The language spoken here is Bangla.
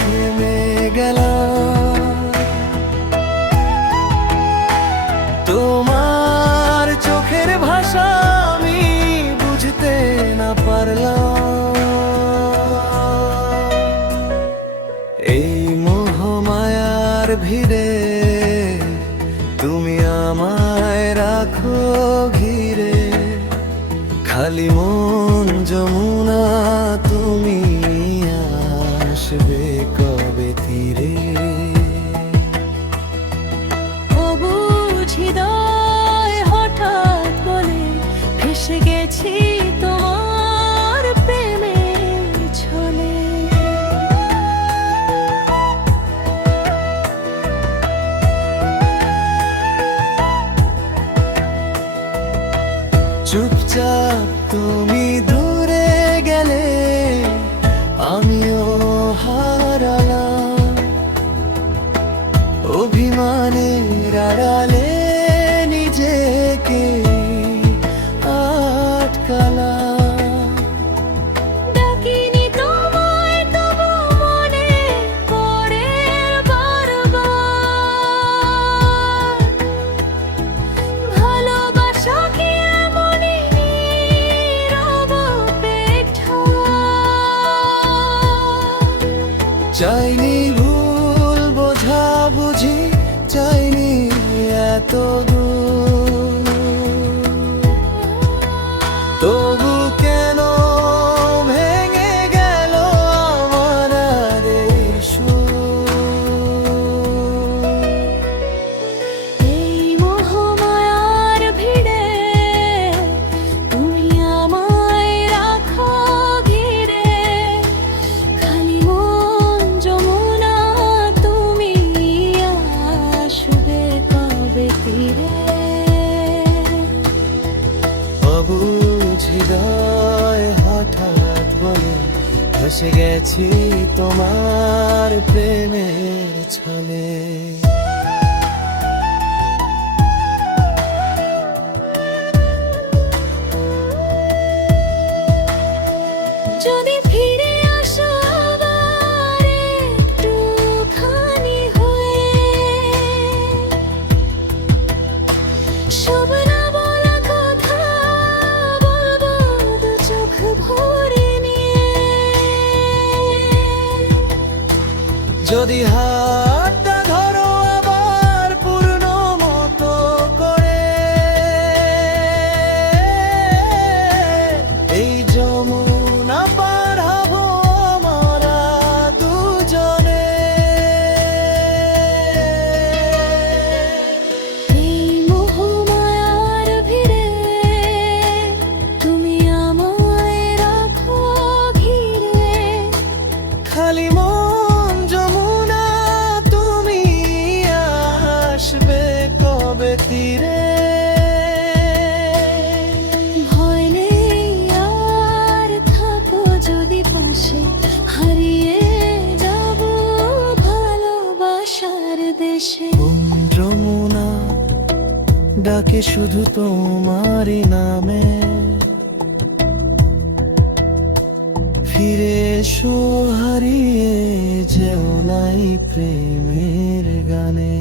থেমে গেলাম। তোমার চোখের ভাষা আমি বুঝতে না পারলাম। এই মোহমায়ার ভিড়ে তুমি আমায় রাখো ঘিরে, খালি মন যমুনা তুমি আসবে কবে তীরে। অবুঝ হৃদয় হঠাৎ বলে ভেসে গেছি তোমার প্রেমের ছলে। চুপচাপ তুমি দূরে গেলে আমিও হারালাম। অভিমানের আড়ালে নিজেকে আটকালাম। ডাকিনি তোমায় তবু মনে পড়ে বারবার। ভালোবাসা কি এমনই নীরব অপেক্ষা? চাইনি ভুল বোঝাবুঝি, চাইনি এত দূর, তবু কেন ভেঙে গেল আমার আর এই সুর। এই মোহমায়ার ভিড়ে তুমি আমায় রাখো ঘিরে, খালি মন যমুনা তুমি আসবে কবে তীরে। অবুঝ হৃদয় হঠাৎ বলে ভেসে গেছি তোমার প্রেমের ছলে। যদি ফিরে আসো আবার একটুখানি হয়ে, সব না বলা কথা বলবো দু চোখ ভরে নিয়ে। যদি হাতটা ধরো আবার পুরনো মতো করে, এই যমুনা পার হবো আমরা দুজনে। এই মোহমায়ার ভিড়ে তুমি আমায় রাখো ঘিরে, খালি মন যমুনা তুমি আসবে কবে তীরে। ভয় নেই আর থাকো যদি পাশে, হারিয়ে যাব ভালোবাসার দেশে। মন যমুনা ডাকে শুধু তোমারই নামে, ফিরে এসো হারিয়ে যেও নাই প্রেমের গানে।